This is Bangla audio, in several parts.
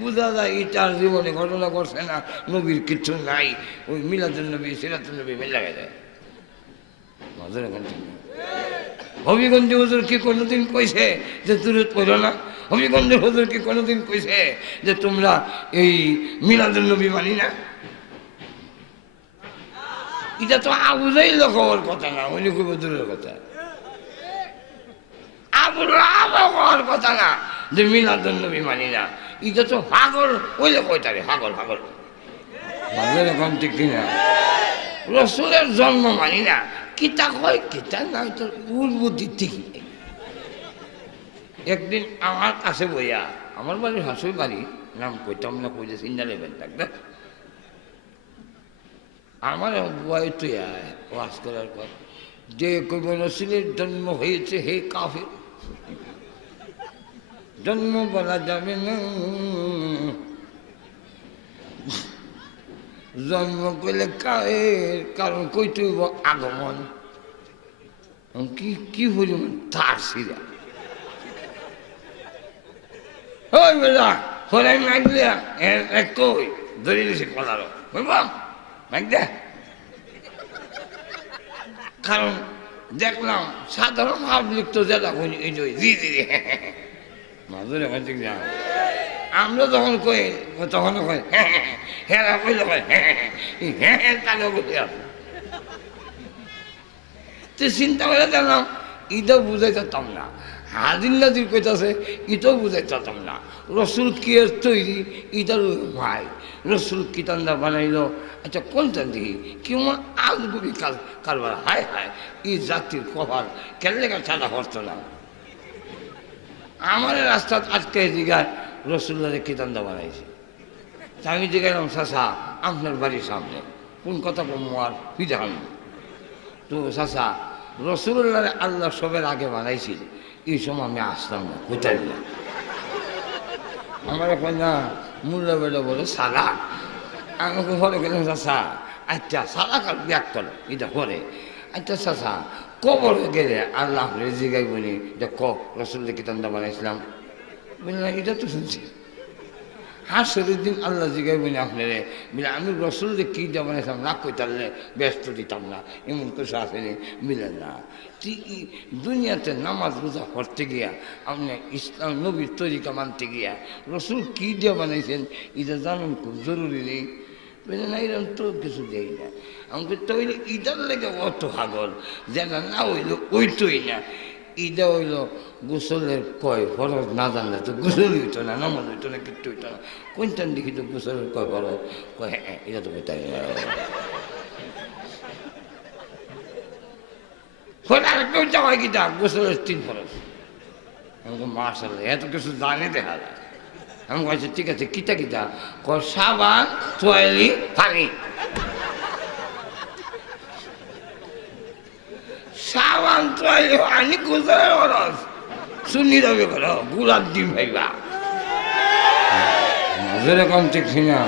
বোঝা যায় এটার জীবনে ঘটনা ঘটছে না, নবীর কিছু নাই, ওই মিলাদুন নবী সিরাতুন নবী মিল লাগে যায়। হবিগঞ্জে হুজুর কি কোনোদিন কইছে যে দূরত পড়ো না? হবিগঞ্জের হুজুর কি কোনোদিন কইছে যে তোমরা এই মিলাদুন নবী মানি না? এটা তো আবু জাইল হওয়ার কথা না, ওই খুব দূরের কথা। আবুর হওয়ার কথা না যে মিলাদুন নবী মানি না। এটা তো পাগল ওইলে কইতারে পাগল পাগল পাগল। এখন ঠিক কিনা? রসুলের জন্ম মানি না, কিতা কয় কিতা না, তোর উর্বুদ্ধি ঠিক। একদিন আমার কাছে বইয়া, আমার বাড়ির হাসুর বাড়ি, নাম কইতাম না, কইতে চিন্তা নেবেন থাকবে। আমার বয় তুই ওয়াজ করার পর যে কইব রসুলের জন্ম হয়েছে হে কাফির, জন্ম বলা যাবে না, জন্ম করলে কারণ কই তুইব আগমন, কি কি পরিমাণ তার সিরা। ওই বেলা ফলাই মাইক দিয়া কই ধরে দিয়েছি কলারও বুঝলাম মাইক দে। কারণ দেখলাম সাধারণ পাবলিক তো যেটা এই জি জি মাজুরে ঠিক যা আমরা যখন কই তখন কই হ্যাঁ কইলে কয় হ্যাঁ তাহলে বলে আসো। তো চিন্তা করে দেখলাম ইটাও বুঝাইতাম না, হাজির নাজির কইতাছে ইটাও বুঝাইতাম না। রসুল কি তৈরি ইটার ভাই, রসুল কিতান্দা বানাইল, আচ্ছা কোনটা দেখি কেমন আলগুবি কারবার, হায় হায় এই জাতির কপাল কেলেকা ছাড়া হতো না। আমার রাস্তা আজকে জিগায় রসুল্লাহ কিতান্দা বানাইছে, আমি জিগাইলাম চাষা আপনার বাড়ির সামনে কোন কথা বলবো আর পিঠা তো চাষা রসুল্লাহ আল্লাহ সবের আগে বানাইছিল, এই সময় আমি আসতাম না, কোথায় না। আমার এখন না মূল্য বেড়ে বলে সালা, আমাকে ঘরে গেলাম চাষা, আচ্ছা সালা কাল ব্যাগ তোলে এটা করে, আচ্ছা চাষা কবর গেলে আল্লাহ জিগাই বলি যে ক রসুল্লাহ কিতান্দা বানাইছিলাম, বললাম এটা তো শুনছি। হাসরের দিন আল্লাহ জিগাই বলি আপনারে বলে আমি রসুলকে কী দেওয়া বানাইছিলাম না কইতালে ব্যস্ত দিতাম না, এমন কিছু আসেনি মিলে না। ঠিকই দুনিয়াতে নামাজ রোজা করতে গিয়া আপনি ইসলাম নবীর তরিকা মানতে গিয়া রসুল কী দেওয়া বানাইছেন এটা জানুন খুব জরুরি নেই। বলে না এরকম তো কিছু দেই না, আমাকে তৈরি ইটার লেগে অত পাগল যেটা না হইল ওইটই না। ঈদা হইল গোসলের কয় ফরজ না জানলে তো গোসল হইতো না, নামাজ হইতো না, কিচ্ছু হইতো না। কোনটা দেখি তো গোসলের কয় ফরজ, কয় হ্যাঁ এটা তো কোথায় আরেকটা হইতে হয় কিটা গোসলের 3 ফরজ। আমাকে মাশাআল্লাহ এত কিছু জানে দেখা যায়। আমি বলছি ঠিক আছে কিতা কিতা, কয় সাবান তোয়ালি পানি। সাবান তোয়ালি পানি গোসলের ফরজ, শুনি যাবে করো গুলার ডিম ভাইবা যেরকম ঠিক না।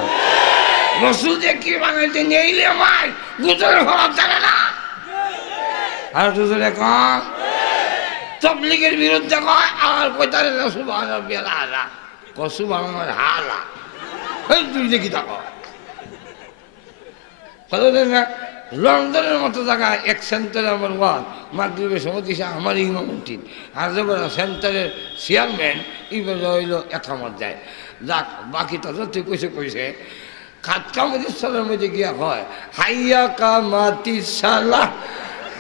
রসুল যে কি বানাইতে নেইলে ভাই গোসলের ফরজ জানে না। আর দুজনে কম তবলিগের বিরুদ্ধে কয় আর কইতারে সুবহান রাব্বিয়াল আলা, সুবহান হালা এই তুই দেখি থাকো না। লন্ডনের মতো জায়গায় এক সেন্টারে আমার ওয়ান মাগরিবের সময় দিছে আমার ইমামতি, আর যখন সেন্টারের চেয়ারম্যান এইবার হইল একামত যায়। যাক বাকি তো তুই কইছে খাতকামতি সালার মধ্যে গিয়া হয় হাইয়া কামাতি সালা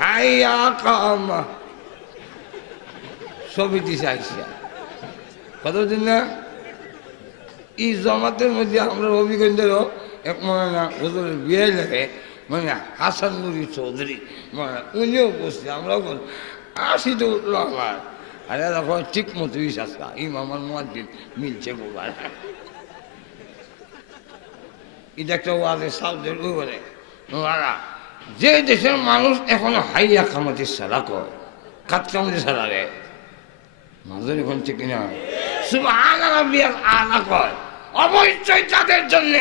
হাইয়া কামা ছবি দিছে আইসা কতদিন না। এই জমাতের মধ্যে আমরা হবিগঞ্জেরও এক মনে না হুজুরের বিয়ে লেখে মানে হাসান নুরি চৌধুরী মানে উনিও বসছে, আমরাও বল আসি তো উঠলো আমার। আর এরা ঠিক মতো বিশ্বাস ইমাম আমার মুয়াজ্জিন মিলছে বোবার। এটা একটা ওয়াজের সাউদের বলে যে দেশের মানুষ এখনো হাইয়া কামাতির সালা কয়, কাত কামাতি সালা রে মাঝের এখন ঠিক কিনা সুবহান রাব্বিয়াল আলা কয়, অবশ্যই তাদের জন্য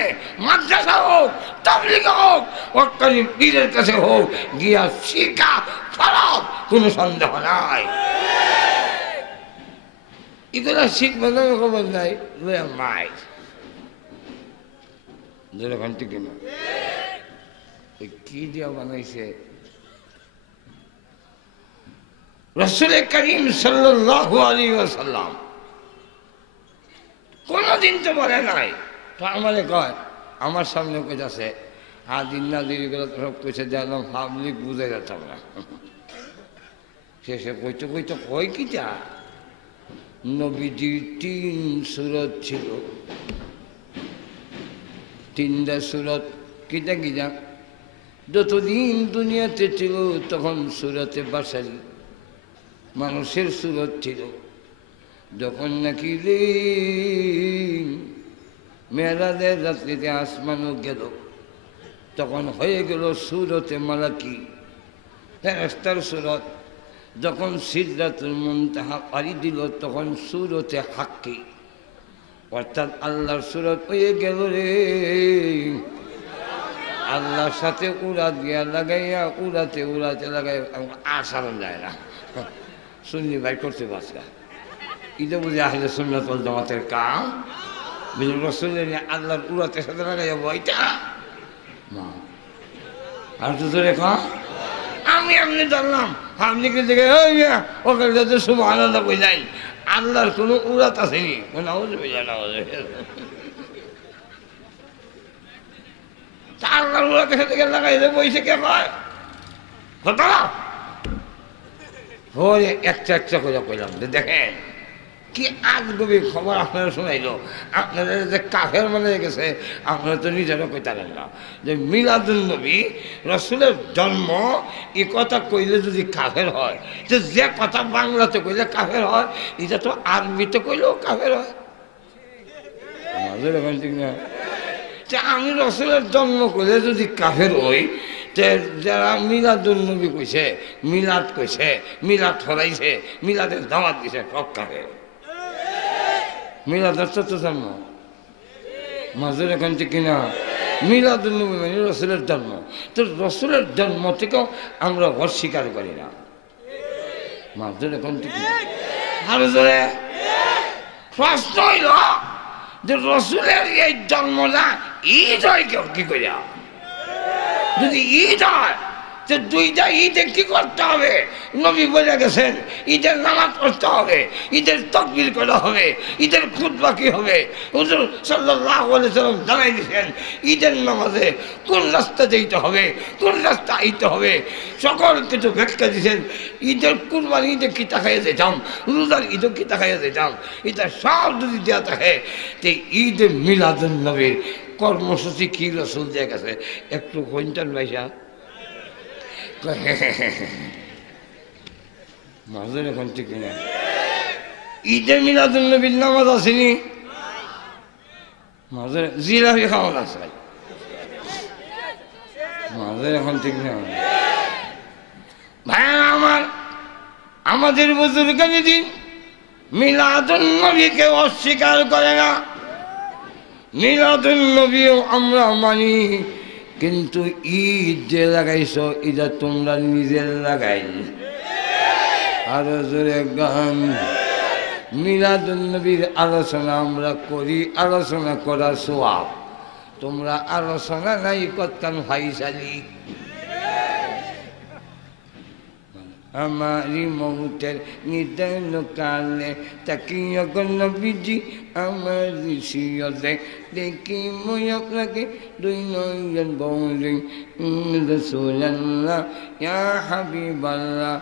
মাদ্রাসা হোক তাবলীগ হোক ওয়াক্কানি পীরের কাছে হোক গিয়া শিক্ষা ফরজ, কোনো সন্দেহ নাই। এগুলো শিখবে না খবর নাই মাই যেরকম ঠিক না কি দিয়া বানাইছে রাসূল করিম সাল্লাল্লাহু আলাইহি ওয়াসাল্লাম কোনদিন তো বলে নাই। তো আমারে কয় আমার সামনে কইতাছে দিন না দেরি করে সব কইছে জানলাম পাবলিক বুঝে যেতাম না। শেষে কইতে কইতে কয় কিটা নবীজির 3 সূরত ছিল, 3টা সূরত কিটা কিটা যতদিন দুনিয়াতে ছিল তখন সূরতে বাশারি মানুষের সূরত ছিল। যখন নাকি মেরাজের রাত্রিতে আসমানও গেল তখন হয়ে গেল সূরতে মালাকি ফেরেশতার সূরত। যখন সিদরাতুল মুনতাহা পাড়ি দিল তখন সূরতে হাক্কি অর্থাৎ আল্লাহর সূরত হয়ে গেল রে। আল্লাহর সাথে উড়া দিয়া লাগাইয়া উড়াতে উড়াতে লাগাই আসারণ যায় না। সুন্নি ভাই করতে পারছে এটা বুঝে আহলে সুন্নাত ওয়াল জামাতের কাম। বুঝলেন রাসূলের আল্লাহর উড়াতে সাথে লাগাইয়া বইটা মা আর তো ধরে আমি আপনি জানলাম আপনি কি দেখে ওখানে যাতে সুবহানাল্লাহ বললেন আল্লাহর কোনো উড়াত আসেনি আল্লাহর উড়াতে সাথে লাগাইলে বইছে কে কয় কথা হয়ে একটা একটা করে কইলাম যে দেখেন কি আজগবি খবর আপনারা শোনাইল। আপনারা যে কাফের মানে গেছে আপনারা তো নিজেরও কইতারেন না যে মিলাদুন নবী রাসূলের জন্ম এ কথা কইলে যদি কাফের হয় যে যে কথা বাংলাতে কইলে কাফের হয় এটা তো আরবিতে কইলেও কাফের হয়। ঠিক না যে আমি রাসূলের জন্ম কইলে যদি কাফের হই যারা মিলাদুন নবী কইছে মিলাদ কইছে মিলাদ ফরাইছে মিলাদের দাওয়াত দিছে সব কাফের। মিলাদের তো জন্ম মাজুর এখন ঠিক কিনা মিলাদুন নবী মানে রাসূলের জন্ম। তো রাসূলের জন্ম থেকেও আমরা অস্বীকার করি না। মাজুর এখন ঠিক কিনা আর জোরে প্রশ্ন হইল যে রাসূলের এই জন্মটা ঈদ হয় কেউ কি করিয়া যদি ঈদ হয় তো 2টা ঈদে কি করতে হবে নবী বলে গেছেন ঈদের নামাজ পড়তে হবে ঈদের তাকবীর করা হবে ঈদের খুতবা কি হবে হুজুর সাল্লাল্লাহু আলাইহি ওয়াসাল্লাম জানাই দিয়েছেন ঈদের নামাজে কোন রাস্তা যেতে হবে কোন রাস্তা আইতে হবে সকল কিছু ব্যাখ্যা দিয়েছেন। ঈদের কুরবানি ঈদে কি তাকাইয়া যেতাম রোজার ঈদও কি তাকাইয়া যেতাম এটা সব যদি দেওয়া থাকে তো ঈদে মিলাদুন নবীর কর্মসূচি কি রাসূল দিয়ে গেছে একটু কইতেন ভাইসা মাজুর এখন ঠিক কিনা ঈদে মিলাদুন নবীর নামাজ আসেনি মাজুর জিলাপি খাওয়া আছে মাজুর এখন ঠিক না ভাই আমার আমাদের বুজুর্গানি দিন মিলাদুন নবীকে অস্বীকার করে না। মিলাদুন নবীও আমরা মানি কিন্তু ঈদ যে লাগাইছ এটা তোমরা নিজের লাগাই আরো জোরে গান। মিলাদুন নবীর আলোচনা আমরা করি আলোচনা করা সওয়াব তোমরা আলোচনা নাই করতাম ভাইসালি। हमारी मौतेर निधन काले तकिया को नबीजी हमारी सियते देखी मुयक लगे दुई नयन बोले रसूल अल्लाह या हबीब अल्लाह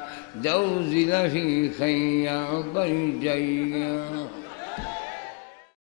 दौजिला फी खैया बन जाइया।